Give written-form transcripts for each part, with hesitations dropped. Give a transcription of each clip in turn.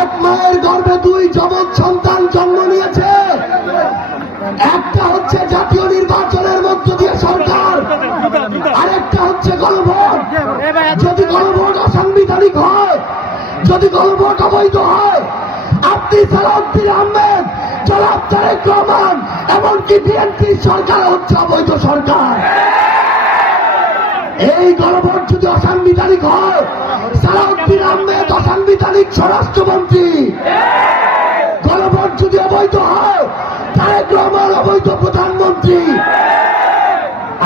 এক মায়ের গর্ভে দুই যমজ সন্তান জন্ম নিয়েছে। একটা হচ্ছে জাতীয় নির্বাচনের মধ্য দিয়ে সরকার, আরেকটা হচ্ছে গণভোট। যদি গণভোট অসাংবিধানিক হয়, যদি গণভোট অবৈধ হয়, আপনি সালাউদ্দিন আহমেদ, জনাব তারেক রহমান, এমনকি বিএনপির সরকার হচ্ছে অবৈধ সরকার। এই গণভোট যদি অসাংবিধানিক হয়, সালাউদ্দিন আহমেদ অসাংবিধানিক স্বরাষ্ট্রমন্ত্রী। গণভোট যদি অবৈধ হয়, তারেক রহমান অবৈধ প্রধানমন্ত্রী।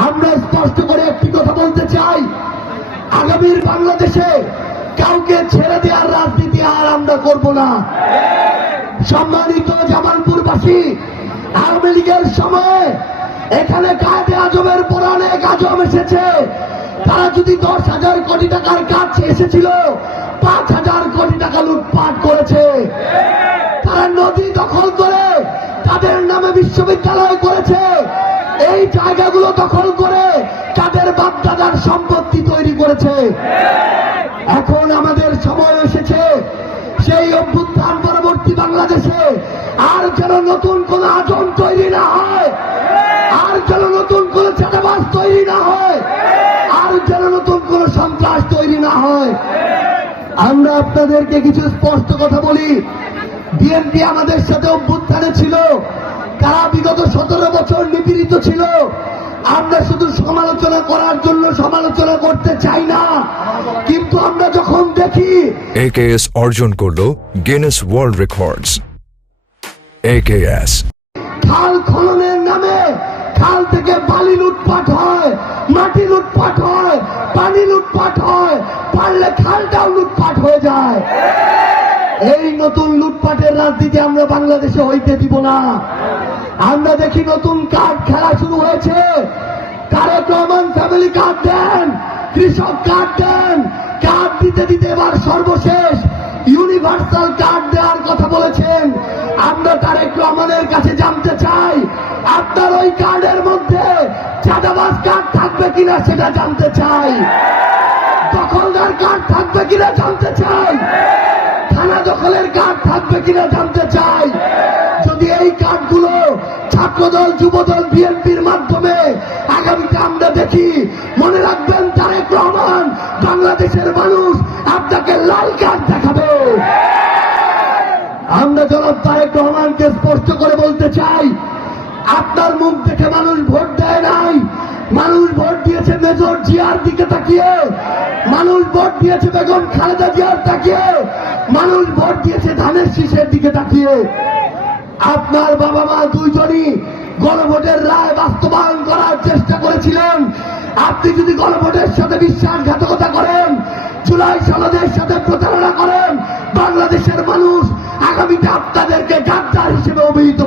আমরা স্পষ্ট করে একটি কথা বলতে চাই, আগামীর বাংলাদেশে কাউকে ছেড়ে দেওয়ার রাজনীতি আর আমরা করব না। সম্মানিত জামালপুরবাসী, আওয়ামী লীগের সময়ে এখানে কায়েদে আজমের পর অনেক আজম এসেছে। তারা যদি 10,000 কোটি টাকার কাজ এসেছিল, 5,000 কোটি টাকা লুটপাট করেছে। তারা নদী দখল করে তাদের নামে বিশ্ববিদ্যালয় করেছে। এই জায়গাগুলো দখল করে তাদের বাপদাদার সম্পত্তি তৈরি করেছে। এখন আমাদের সময় এসেছে সেই অভ্যুত্থান পরবর্তী বাংলাদেশে আর যেন নতুন কোন আজম তৈরি না হয়, আর যেন নতুন কোন চাঁদাবাজ তৈরি না হয়, আর যেন নতুন কোন সন্ত্রাস তৈরি না হয়। আমরা আপনাদেরকে কিছু স্পষ্ট কথা বলি, বিএনপি আমাদের সাথে অভ্যুত্থানে ছিল, তারা বিগত 17 বছর নিপীড়িত ছিল। আমরা শুধু সমালোচনা করার জন্য সমালোচনা করতে চাই না, কিন্তু আমরা যখন দেখি AKS অর্জন করলো গিনেস ওয়ার্ল্ড রেকর্ডস। AKS খাল খননের নামে খাল থেকে বালি লুটপাট হয়, মাটি লুটপাট হয়, পানি লুটপাট হয়, পারলে খালটাও লুটপাট হয়ে যায়। এই নতুন লুটপাটের রাজনীতি আমরা বাংলাদেশে হইতে দিব না। আমরা দেখি নতুন কার্ড খেলা শুরু হয়েছে। তারেক রহমান ফ্যামিলি কার্ড দেন, কৃষক কার্ড দেন, কার্ড দিতে দিতে এবার সর্বশেষ ইউনিভার্সাল কার্ড দেওয়ার কথা বলেছেন। আমরা তারেক রহমানের কাছে জানতে চাই, আপনার ওই কার্ডের মধ্যে চাঁদাবাজ কার্ড থাকবে কিনা সেটা জানতে চাই, দখলদার কার্ড থাকবে কিনা জানতে চাই, থানা দখলের কার্ড থাকবে কিনা জানতে চাই। যদি এই কার্ডগুলো ছাত্রদল, যুবদল, বিএনপির মাধ্যমে আগামীতে আমরা দেখি, মনে রাখবেন তারেক রহমান, বাংলাদেশের মানুষ আপনাকে লাল কার্ড দেখাবে। আমরা জনাব তারেক রহমানকে স্পষ্ট করে বলতে চাই, আপনার মুখ দেখে মানুষ ভোট দেয় নাই। মানুষ ভোট দিয়েছে মেজর জিয়ার দিকে তাকিয়ে, মানুষ ভোট দিয়েছে বেগম খালেদা জিয়ার তাকিয়ে, মানুষ ভোট দিয়েছে ধানের শীষের দিকে তাকিয়ে। আপনার বাবা মা দুইজনই গণভোটের রায় বাস্তবায়ন করার চেষ্টা করেছিলেন। আপনি যদি গণভোটের সাথে বিশ্বাসঘাতকতা করেন, জুলাই সনদের সাথে প্রতারণা করেন, বাংলাদেশের মানুষ আগামীতে আপনাদেরকে গাদ্দার হিসেবে অভিহিত